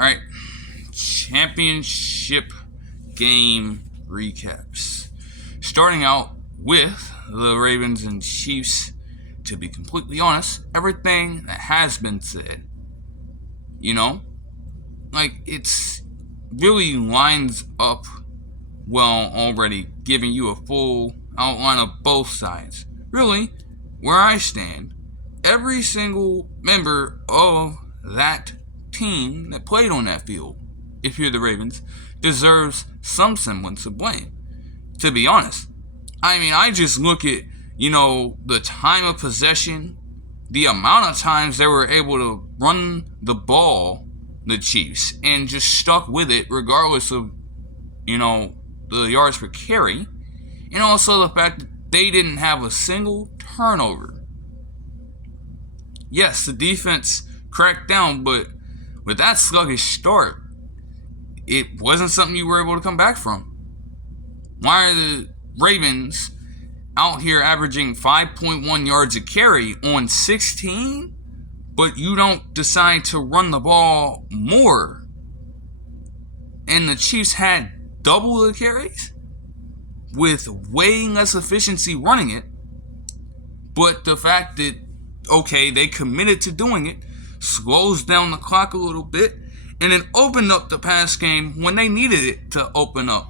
Alright, championship game recaps. Starting out with the Ravens and Chiefs. To be completely honest, everything that has been said, it's really lines up well already, giving you a full outline of both sides. Really, where I stand, every single member of that team that played on that field, if you're the Ravens, deserves some semblance of blame. To be honest, I just look at, the time of possession, the amount of times they were able to run the ball, the Chiefs, and just stuck with it regardless of, the yards per carry, and also the fact that they didn't have a single turnover. Yes, the defense cracked down, but with that sluggish start, it wasn't something you were able to come back from. Why are the Ravens out here averaging 5.1 yards a carry on 16, but you don't decide to run the ball more? And the Chiefs had double the carries with way less efficiency running it, but the fact that, okay, they committed to doing it slows down the clock a little bit, and it opened up the pass game when they needed it to open up.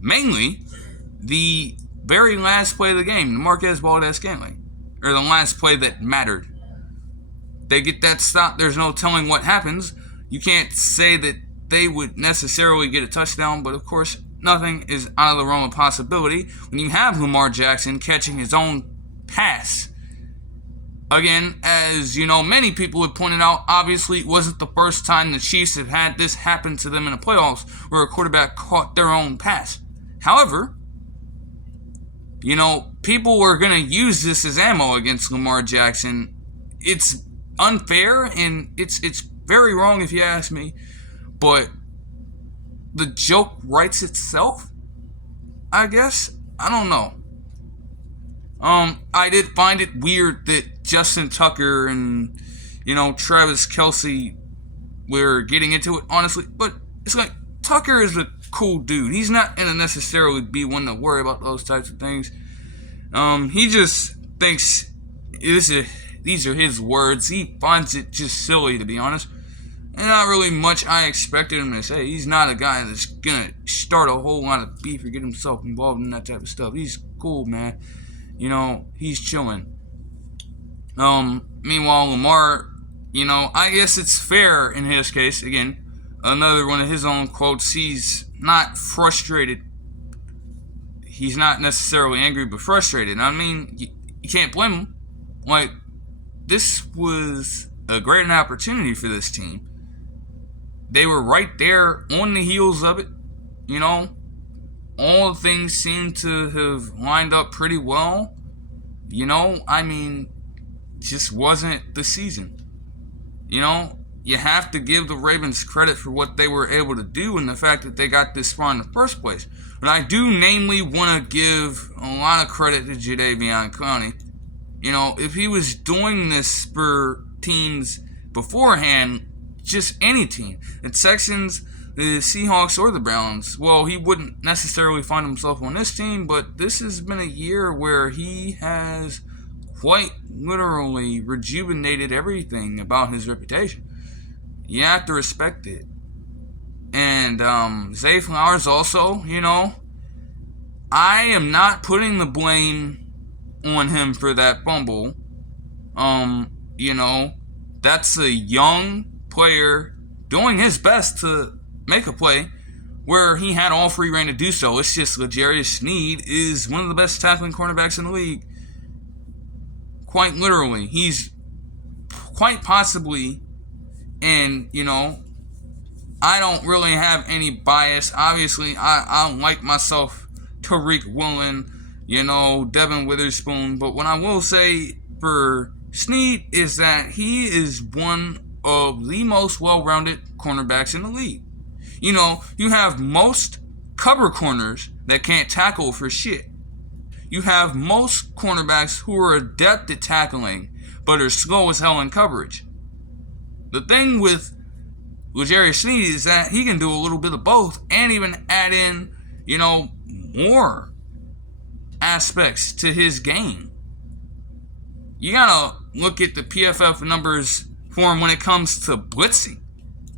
Mainly, the very last play of the game, the Marquez Valdez-Scantling, or the last play that mattered. They get that stop, there's no telling what happens. You can't say that they would necessarily get a touchdown, but of course, nothing is out of the realm of possibility when you have Lamar Jackson catching his own pass. Again, as many people have pointed out, obviously it wasn't the first time the Chiefs have had this happen to them in the playoffs where a quarterback caught their own pass. However, people are going to use this as ammo against Lamar Jackson. It's unfair and it's very wrong if you ask me, but the joke writes itself, I guess. I don't know. I did find it weird that Justin Tucker and, Travis Kelce were getting into it, honestly. But it's like, Tucker is a cool dude. He's not going to necessarily be one to worry about those types of things. He just thinks these are his words. He finds it just silly, to be honest. And not really much I expected him to say. He's not a guy that's going to start a whole lot of beef or get himself involved in that type of stuff. He's cool, man. He's chilling. Meanwhile, Lamar, I guess it's fair in his case. Again, another one of his own quotes. He's not frustrated. He's not necessarily angry, but frustrated. You can't blame him. Like, this was a great opportunity for this team. They were right there on the heels of it. All things seem to have lined up pretty well. Just wasn't the season. You have to give the Ravens credit for what they were able to do and the fact that they got this far in the first place. But I do namely want to give a lot of credit to Jadeveon Clowney. If he was doing this for teams beforehand, just any team, the Texans, the Seahawks, or the Browns, well, he wouldn't necessarily find himself on this team, but this has been a year where he has quite literally rejuvenated everything about his reputation. You have to respect it. And Zay Flowers also, I am not putting the blame on him for that fumble. That's a young player doing his best to make a play where he had all free reign to do so. It's just L'Jarius Sneed is one of the best tackling cornerbacks in the league. Quite literally. He's quite possibly, and, I don't really have any bias. Obviously, I like myself Tariq Woolen, Devin Witherspoon. But what I will say for Sneed is that he is one of the most well-rounded cornerbacks in the league. You have most cover corners that can't tackle for shit. You have most cornerbacks who are adept at tackling, but are slow as hell in coverage. The thing with L'Jarius Sneed is that he can do a little bit of both and even add in, more aspects to his game. You gotta look at the PFF numbers for him when it comes to blitzing.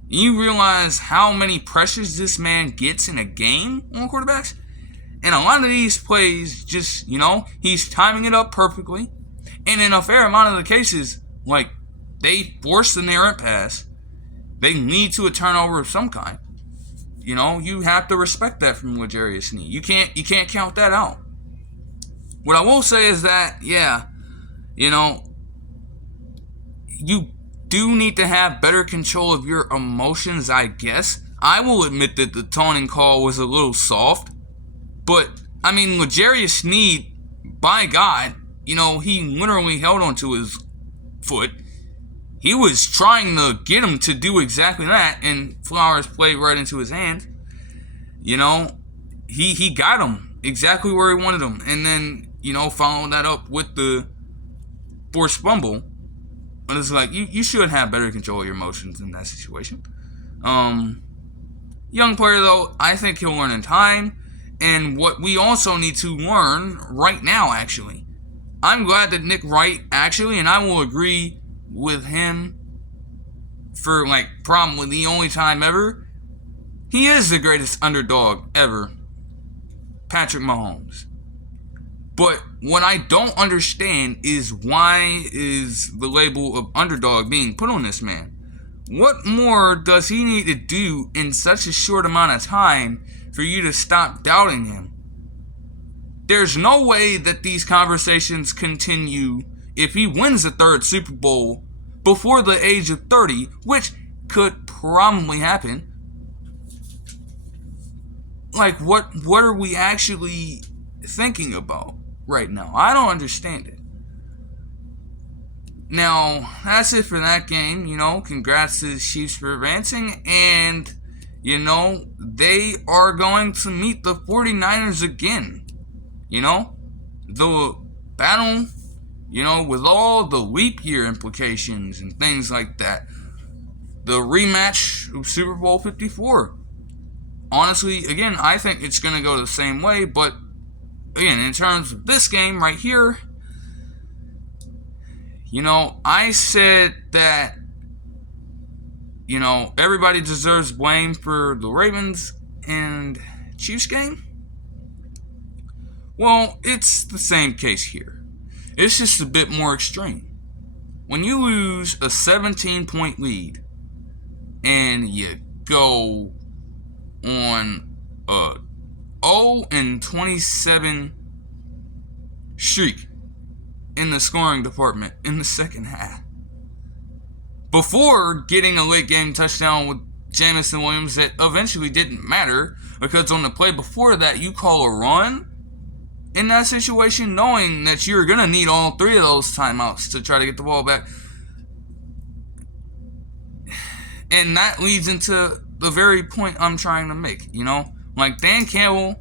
You realize how many pressures this man gets in a game on quarterbacks? And a lot of these plays just, he's timing it up perfectly. And in a fair amount of the cases, they force an errant pass. They lead to a turnover of some kind. You have to respect that from L'Jarius Sneed. You can't count that out. What I will say is that, you do need to have better control of your emotions, I guess. I will admit that the taunting call was a little soft. But, L'Jarius Sneed, by God, he literally held onto his foot. He was trying to get him to do exactly that, and Flowers played right into his hand. He got him exactly where he wanted him. And then, following that up with the forced fumble. And it's like, you should have better control of your emotions in that situation. Young player, though, I think he'll learn in time. And what we also need to learn right now, actually. I'm glad that Nick Wright, actually, and I will agree with him for, probably the only time ever, he is the greatest underdog ever. Patrick Mahomes. But what I don't understand is why is the label of underdog being put on this man? What more does he need to do in such a short amount of time for you to stop doubting him? There's no way that these conversations continue if he wins the third Super Bowl before the age of 30, which could probably happen. What are we actually thinking about right now? I don't understand it. Now, that's it for that game. Congrats to the Chiefs for advancing. And, they are going to meet the 49ers again. The battle, with all the leap year implications and things like that. The rematch of Super Bowl 54. Honestly, again, I think it's going to go the same way. But, again, in terms of this game right here, I said that, everybody deserves blame for the Ravens and Chiefs game. Well, it's the same case here. It's just a bit more extreme. When you lose a 17-point lead and you go on a 0-27 streak in the scoring department in the second half, before getting a late game touchdown with Jamison Williams that eventually didn't matter because on the play before that you call a run in that situation, knowing that you're going to need all three of those timeouts to try to get the ball back. And that leads into the very point I'm trying to make, Dan Campbell,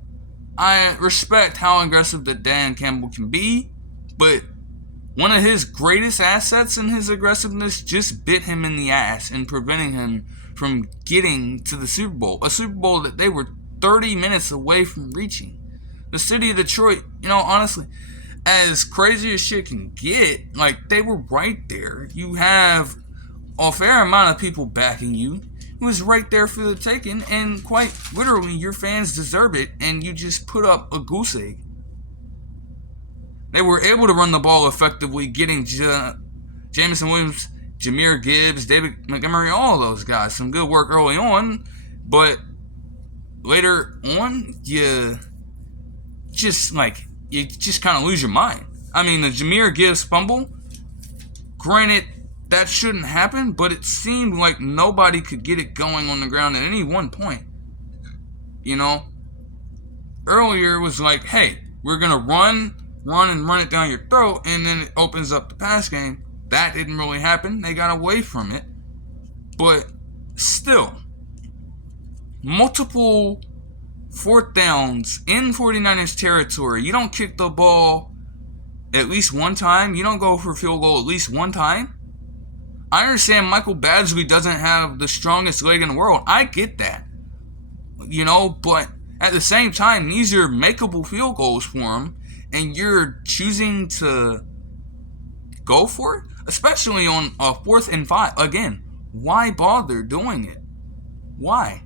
I respect how aggressive that Dan Campbell can be, but one of his greatest assets in his aggressiveness just bit him in the ass and preventing him from getting to the Super Bowl. A Super Bowl that they were 30 minutes away from reaching. The city of Detroit, honestly, as crazy as shit can get, they were right there. You have a fair amount of people backing you. It was right there for the taking, and quite literally, your fans deserve it, and you just put up a goose egg. They were able to run the ball effectively, getting Jamison Williams, Jahmyr Gibbs, David Montgomery, all of those guys. Some good work early on, but later on, you just kind of lose your mind. The Jahmyr Gibbs fumble, granted, that shouldn't happen, but it seemed like nobody could get it going on the ground at any one point. Earlier it was like, hey, we're going to run it down your throat, and then it opens up the pass game. That didn't really happen. They got away from it. But still, multiple fourth downs in 49ers territory. You don't kick the ball at least one time. You don't go for a field goal at least one time. I understand Michael Badgley doesn't have the strongest leg in the world. I get that. But at the same time, these are makeable field goals for him, and you're choosing to go for it? Especially on a 4th and 5. Again, why bother doing it? Why?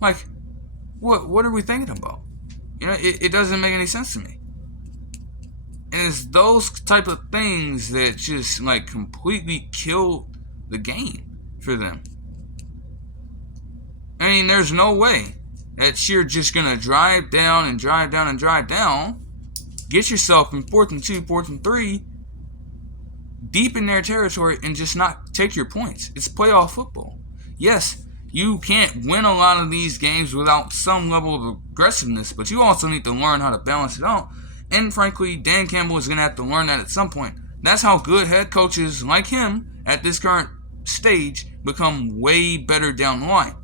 Like, what are we thinking about? It doesn't make any sense to me. And it's those type of things that just, completely kill the game for them. I mean, there's no way that you're just going to drive down, get yourself in 4th and 2, 4th and 3, deep in their territory, and just not take your points. It's playoff football. Yes, you can't win a lot of these games without some level of aggressiveness, but you also need to learn how to balance it out. And frankly, Dan Campbell is going to have to learn that at some point. That's how good head coaches like him at this current stage become way better down the line.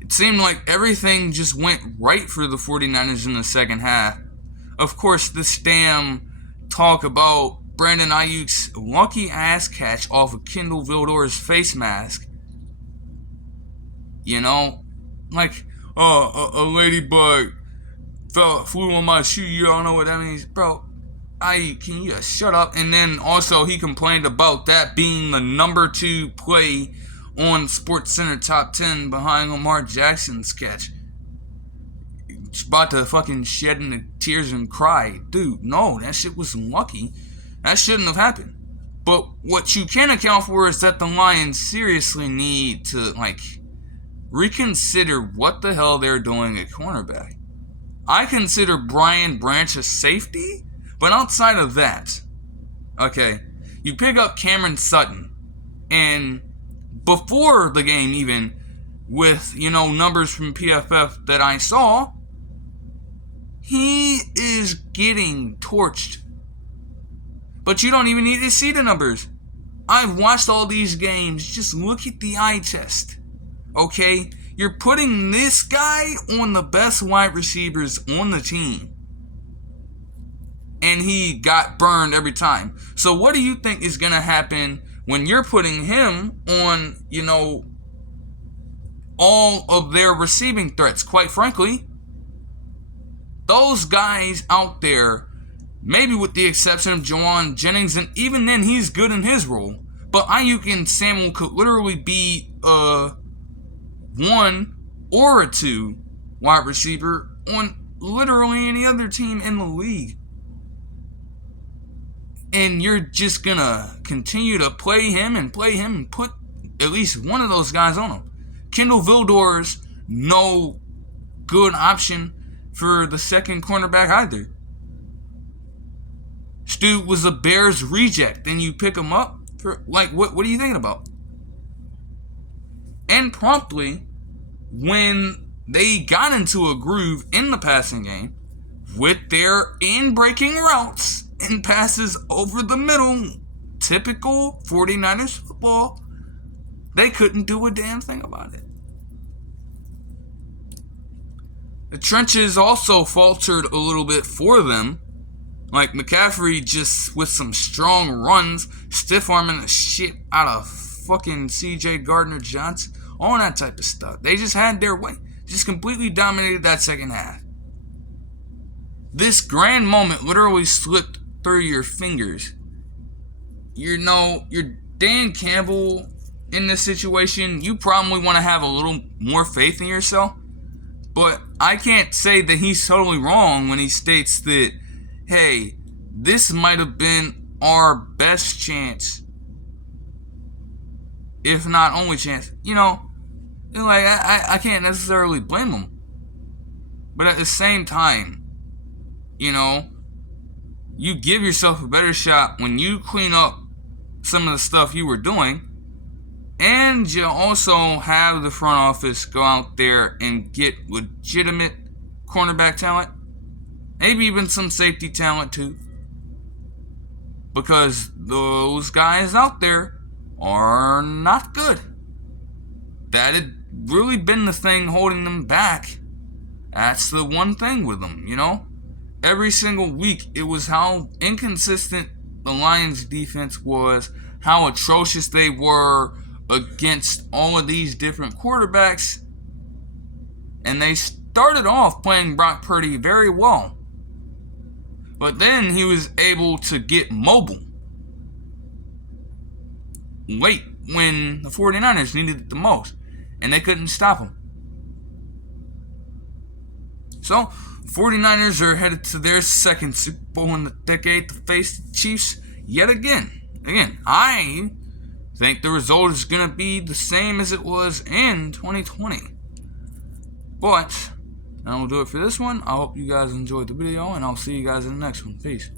It seemed like everything just went right for the 49ers in the second half. Of course, this damn talk about Brandon Ayuk's lucky ass catch off of Kindle Vildor's face mask. A ladybug flew on my shoe. You don't know what that means, bro. Can you just shut up? And then also he complained about that being the number 2 play on SportsCenter Top 10 behind Lamar Jackson's catch. About to fucking shed in the tears and cry. Dude, no, that shit was lucky. That shouldn't have happened. But what you can account for is that the Lions seriously need to, reconsider what the hell they're doing at cornerback. I consider Brian Branch a safety, but outside of that, okay, you pick up Cameron Sutton, and before the game even, with, numbers from PFF that I saw, he is getting torched. But you don't even need to see the numbers. I've watched all these games. Just look at the eye test. Okay? You're putting this guy on the best wide receivers on the team. And he got burned every time. So what do you think is going to happen when you're putting him on, all of their receiving threats? Quite frankly, those guys out there, maybe with the exception of Jawan Jennings, and even then he's good in his role, but Ayuk and Samuel could literally be 1 or a 2 wide receiver on literally any other team in the league. And you're just gonna continue to play him and put at least one of those guys on him. Kindle Vildor's no good option for the second cornerback either. Stu was a Bears reject, and you pick him up for, what are you thinking about? And promptly, when they got into a groove in the passing game with their in-breaking routes and passes over the middle, typical 49ers football, they couldn't do a damn thing about it. The trenches also faltered a little bit for them. McCaffrey just with some strong runs, stiff-arming the shit out of fucking C.J. Gardner-Johnson, all that type of stuff. They just had their way. Just completely dominated that second half. This grand moment literally slipped through your fingers. You're Dan Campbell in this situation. You probably want to have a little more faith in yourself. But I can't say that he's totally wrong when he states that, hey, this might have been our best chance, if not only chance. I can't necessarily blame him. But at the same time, you give yourself a better shot when you clean up some of the stuff you were doing, and you also have the front office go out there and get legitimate cornerback talent, maybe even some safety talent too, because those guys out there are not good. That had really been the thing holding them back. That's the one thing with them, Every single week, it was how inconsistent the Lions defense was, how atrocious they were against all of these different quarterbacks. And they started off playing Brock Purdy very well. But then he was able to get mobile late when the 49ers needed it the most. And they couldn't stop him. So, 49ers are headed to their second Super Bowl in the decade to face the Chiefs yet again. Again, I think the result is going to be the same as it was in 2020. But that will do it for this one. I hope you guys enjoyed the video, and I'll see you guys in the next one. Peace.